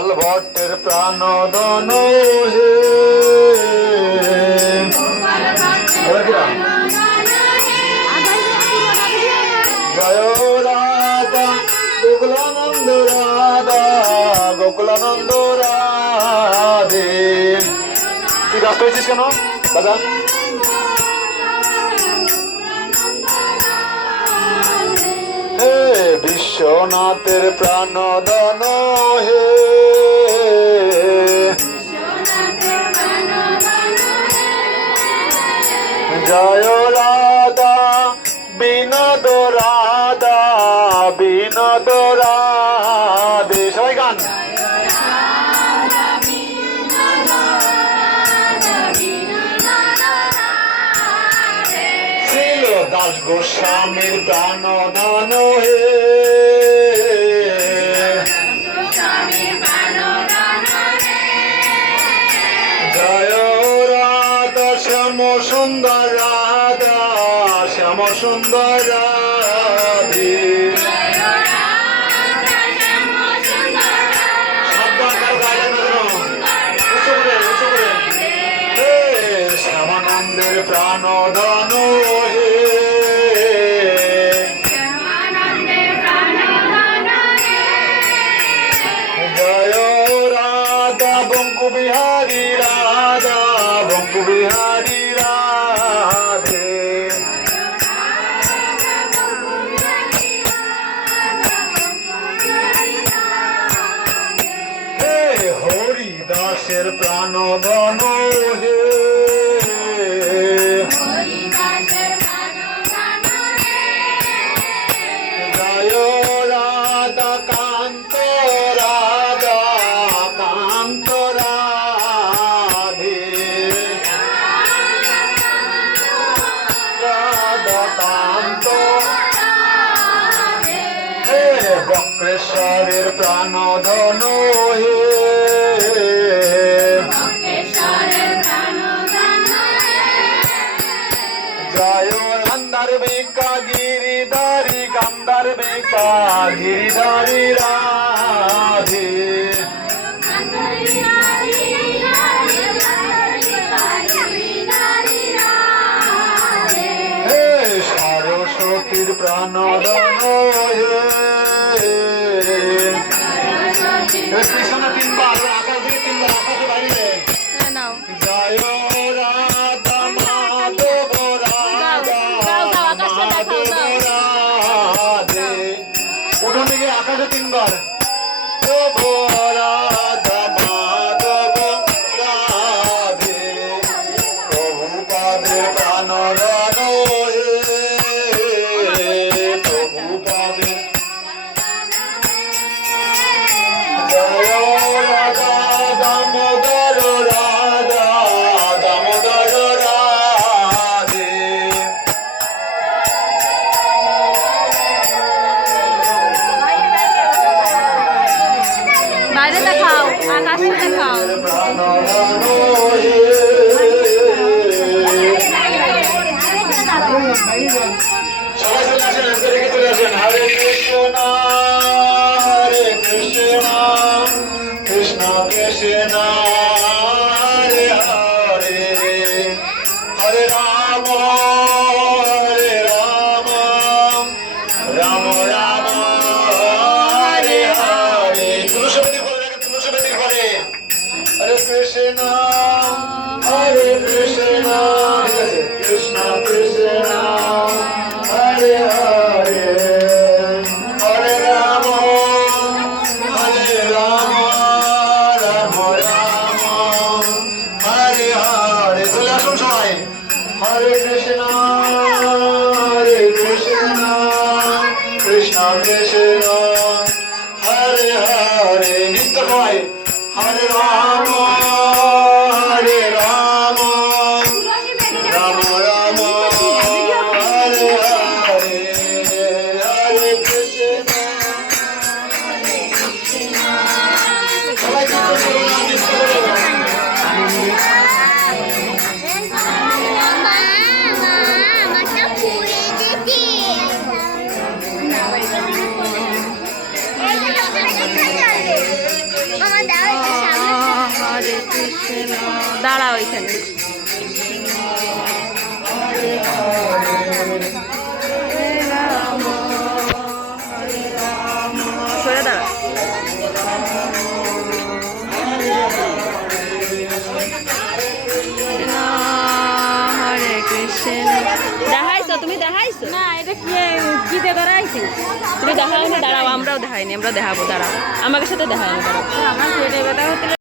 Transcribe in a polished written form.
গোপাল ভট্টের প্রাণধন হে জয় রাধা গোকুলানন্দ রাধা গোকুলানন্দ রাধে। তুই ব্যস্ত হয়েছিস কেন দাদা? হে বিশ্বনাথের প্রাণধন হে জয় রাধা বিনোদ রাধা বিনোদ রাধে। সবাই গান। ছিল দাস গোস্বামীর প্রাণধন হে জয় রাধা শ্যাম সুন্দর রাধা শ্যাম সুন্দর রাধে। শ্যামানন্দের প্রাণধন হে জয় রাধা বঙ্কু বিহারী রাধা বঙ্কু বিহারী রাধে। হে হরিদাসের প্রাণধন হে জয় রাধা কান্ত রাধা কান্ত রাধে রাধা কান্ত। হে বক্রেশ্বরের প্রাণধন হে জয় আন্দার বিকা গিরিধারী কান্দার বিকা গিরিধারী রাধে। হে সরস্বতীর প্রাণধন হে কৃষ্ণ তিনবার আকাশ দিয়ে তিনবার আকাশে বাইরে জয় রাধা মাধব রাধা মাধব রাধে। উঠোন দিকে আকাশে তিনবার রাধা মাধব রাধে। প্রভুপাদের প্রাণধন হে প্রভুপাদের জয় রাধা দামোদর রাধা দামোদর রাধে। বাইরে দেখাও আকাশে দেখাও। সবাই চলে আসেন রেখে চলে আসেন। হরে কৃষ্ণ হরে কৃষ্ণ কৃষ্ণ কৃষ্ণ হরে হরে হরে রাম রাম রাম হরে হরে। তুলসী বেদির ফলে দেখেন তুলসী বেদির ফলে হরে কৃষ্ণ হরে কৃষ্ণ কৃষ্ণ কৃষ্ণ হরে হরে হরে রাম রাম রাম হরে হরে। চলে আসুন সবাই। হরে কৃষ্ণ কৃষ্ণ কৃষ্ণ হরে হরে। নিত্য সবাই হরে রাম রাম রাম রাম হরে হরে হরে কৃষ্ণ। সবাই আমাকে পুড়ে দিতি। দাঁড়াও এখানে। সরে দাঁড়া। হরে কৃষ্ণ। দেখাইছো তুমি? দেখাইছো না, এটা কি দিয়ে ধরাইছি? তুমি দেখাও না? দাঁড়াও, আমরাও দেখাইনি, আমরা দেখাবো। দাঁড়াও, আমাকে সাথে দেখাই না। দাঁড়াও। আমার পেটে ব্যথা হতে